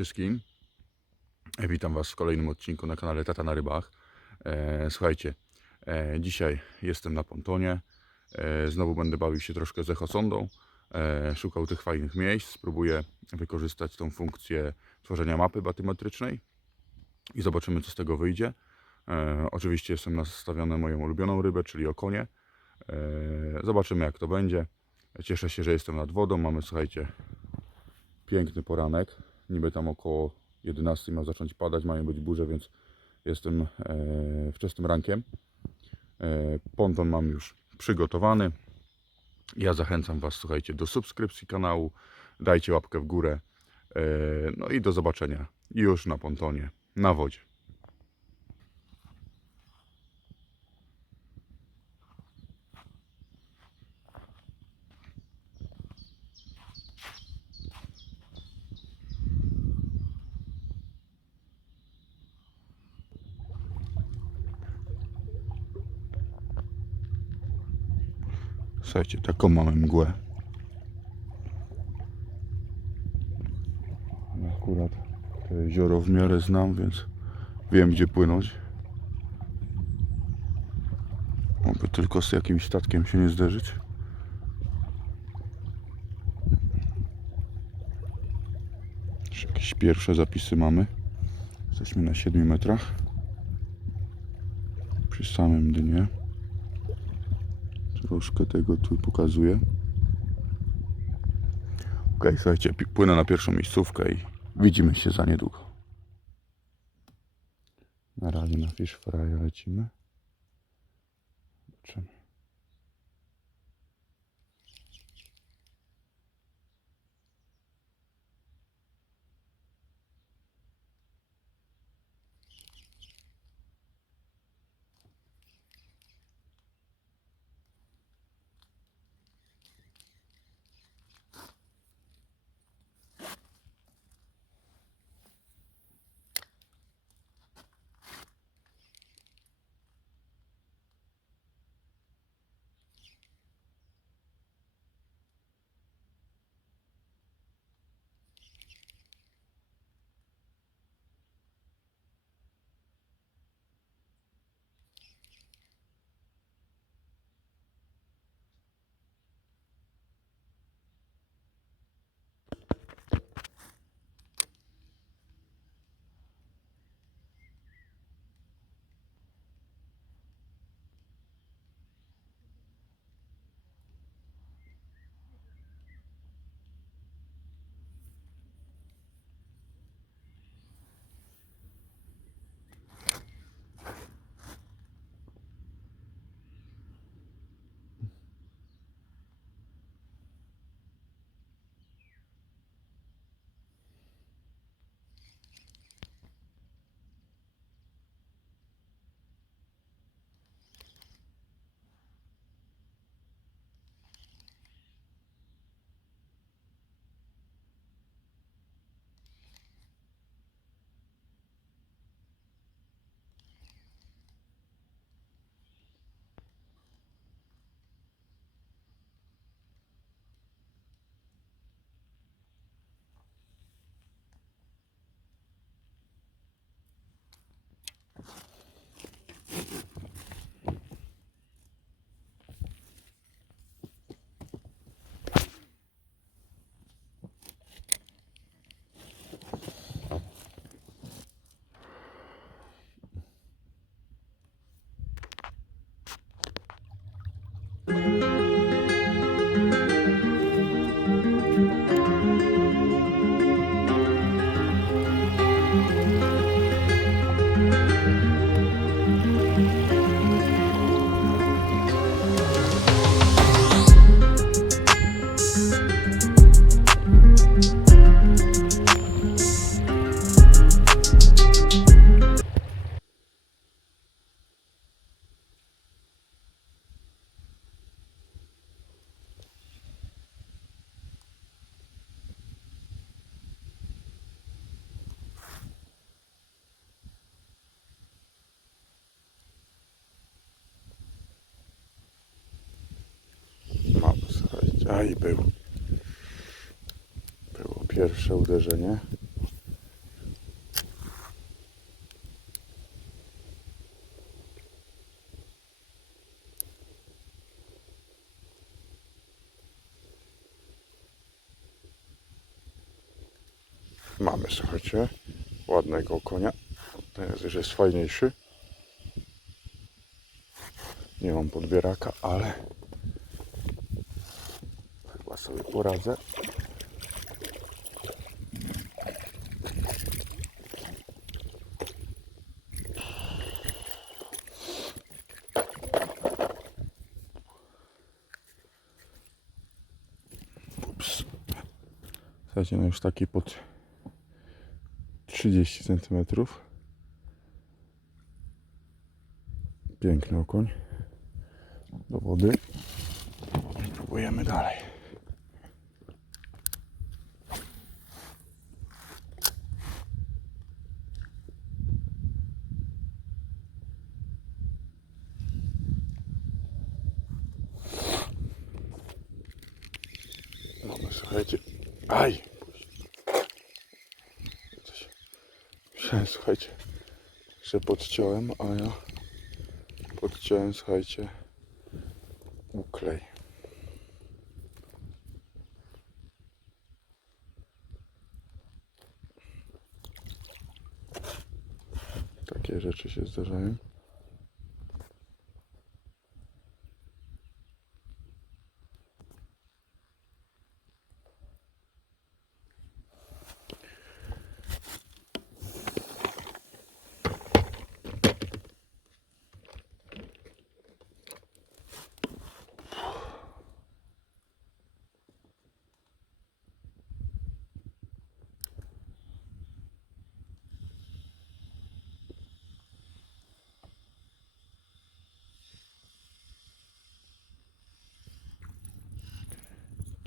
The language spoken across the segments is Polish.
Wszystkim. E, Witam Was w kolejnym odcinku na kanale Tata na Rybach. E, słuchajcie, e, dzisiaj jestem na pontonie. E, znowu będę bawił się troszkę z echosondą. E, szukał tych fajnych miejsc. Spróbuję wykorzystać tą funkcję tworzenia mapy batymetrycznej i zobaczymy, co z tego wyjdzie. E, oczywiście jestem nastawiony na moją ulubioną rybę, czyli okonie. E, zobaczymy, jak to będzie. Cieszę się, że jestem nad wodą. Mamy, słuchajcie, piękny poranek. Niby tam około 11 ma zacząć padać, mają być burze, więc jestem e, wczesnym rankiem. E, ponton mam już przygotowany. Ja zachęcam Was, słuchajcie, do subskrypcji kanału. Dajcie łapkę w górę. E, no i do zobaczenia już na pontonie, na wodzie. Słuchajcie, taką mamy mgłę. Akurat to jezioro w miarę znam, więc wiem gdzie płynąć. Oby tylko z jakimś statkiem się nie zderzyć. Już jakieś pierwsze zapisy mamy. Jesteśmy na 7 metrach. Przy samym dnie. Troszkę tego tu pokazuję. Ok, słuchajcie, płynę na pierwszą miejscówkę i widzimy się za niedługo. Na razie na Fish Fry lecimy. Zobaczymy. A i był. Było pierwsze uderzenie. Mamy, słuchajcie, ładnego konia. Ten jest jeszcze fajniejszy. Nie mam podbieraka, ale chyba sobie poradzę. Ups. Słuchajcie, no już taki pod 30 cm. Piękny okoń. Do wody. Próbujemy dalej. Mamy, słuchajcie. Aj! Coś. Że podciąłem, a ja podciąłem, słuchajcie, uklej. Takie rzeczy się zdarzają.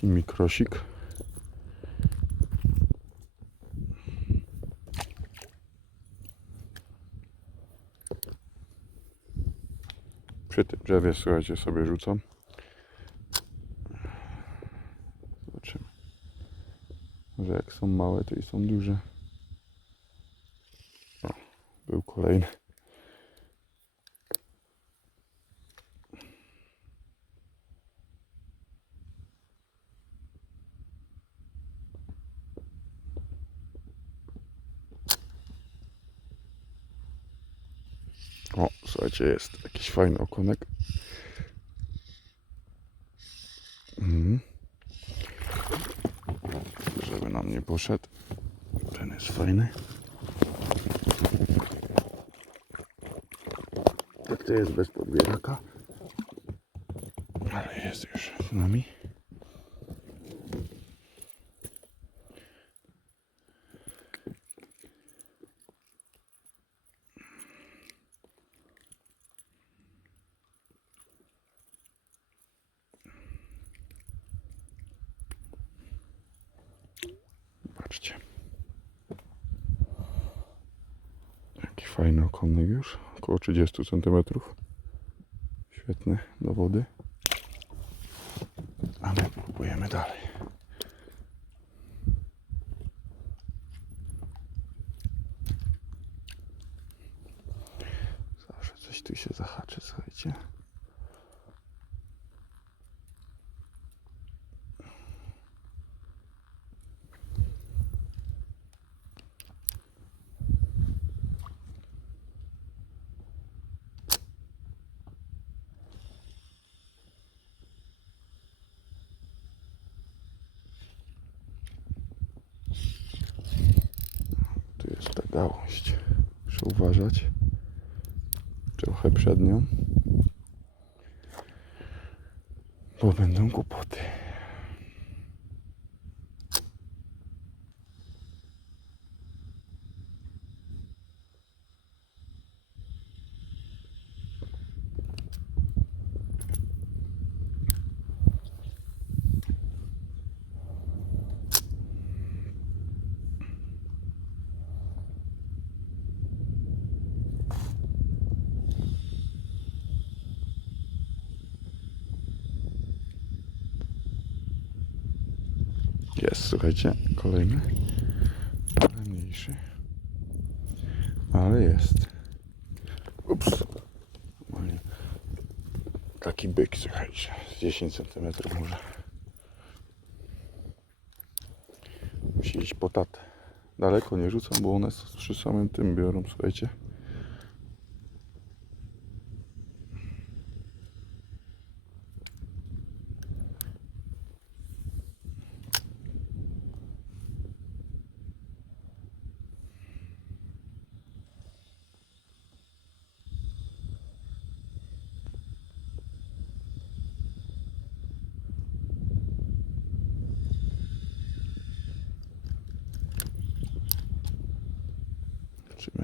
Taki mikrosik. Przy tym drzewie, słuchajcie, sobie rzucam. Zobaczymy. Może jak są małe, to i są duże. O, był kolejny. O, słuchajcie, jest jakiś fajny okonek. Mhm. Żeby nam nie poszedł. Ten jest fajny. Tak to jest bez podbieraka. Ale jest już z nami. Patrzcie. Jaki fajny okonek już. Około 30 cm. Świetny do wody. A my próbujemy dalej. Zawsze coś tu się zahaczy, słuchajcie. Tu jest ta gałąź. Muszę uważać. Trochę przed nią. Bo będą kłopoty. Jest, słuchajcie, kolejny. Ale mniejszy. Ale jest. Ups. Taki byk, słuchajcie. Z 10 cm może. Musi iść po tatę Daleko nie rzucam, bo one przy samym tym biorą, słuchajcie.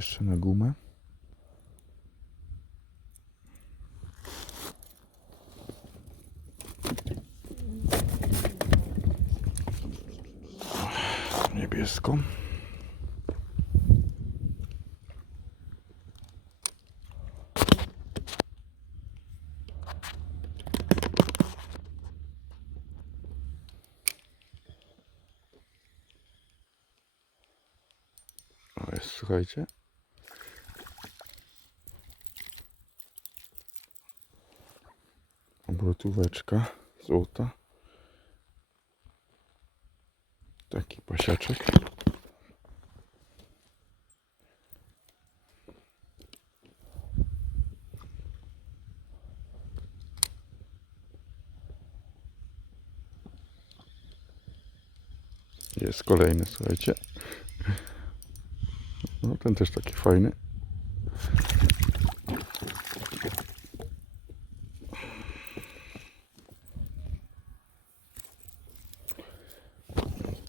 Jeszcze na gumę. Niebieską. Słuchajcie. Obrotóweczka złota. Taki pasiaczek. Jest kolejny, słuchajcie. No ten też taki fajny.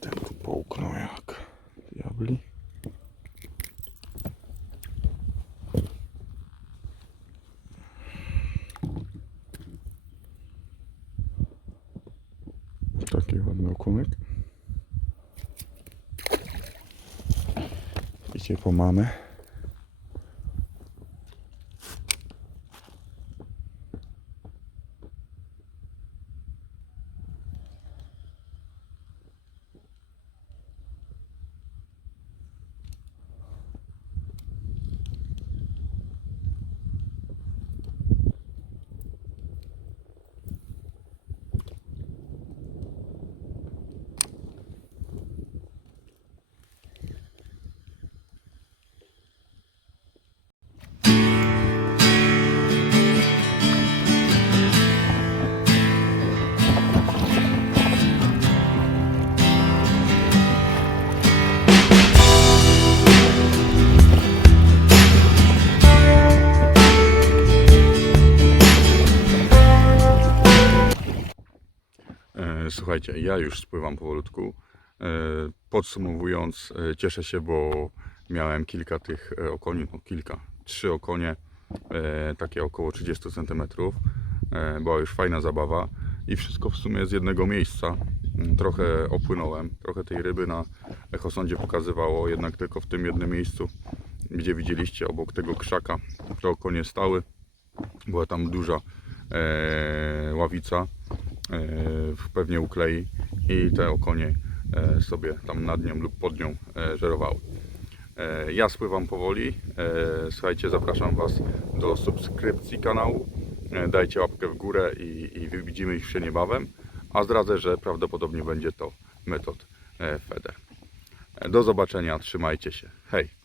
Ten tu połknął jak diabli. Taki ładny okunek. Idzie po mamę. Słuchajcie, ja już spływam powolutku. E, Podsumowując, e, cieszę się, bo miałem kilka tych e, okoni, no kilka, trzy okonie, takie około 30 cm. Była już fajna zabawa i wszystko w sumie z jednego miejsca. Mm, Trochę opłynąłem, trochę tej ryby na echosądzie pokazywało, jednak tylko w tym jednym miejscu, gdzie widzieliście obok tego krzaka, te okonie stały. Była tam duża ławica, pewnie uklei i te okonie e, sobie tam nad nią lub pod nią e, żerowały. E, Ja spływam powoli. E, Słuchajcie, zapraszam Was do subskrypcji kanału. E, Dajcie łapkę w górę i, i widzimy się niebawem. A zdradzę, że prawdopodobnie będzie to metod e, FEDER. E, Do zobaczenia, trzymajcie się. Hej!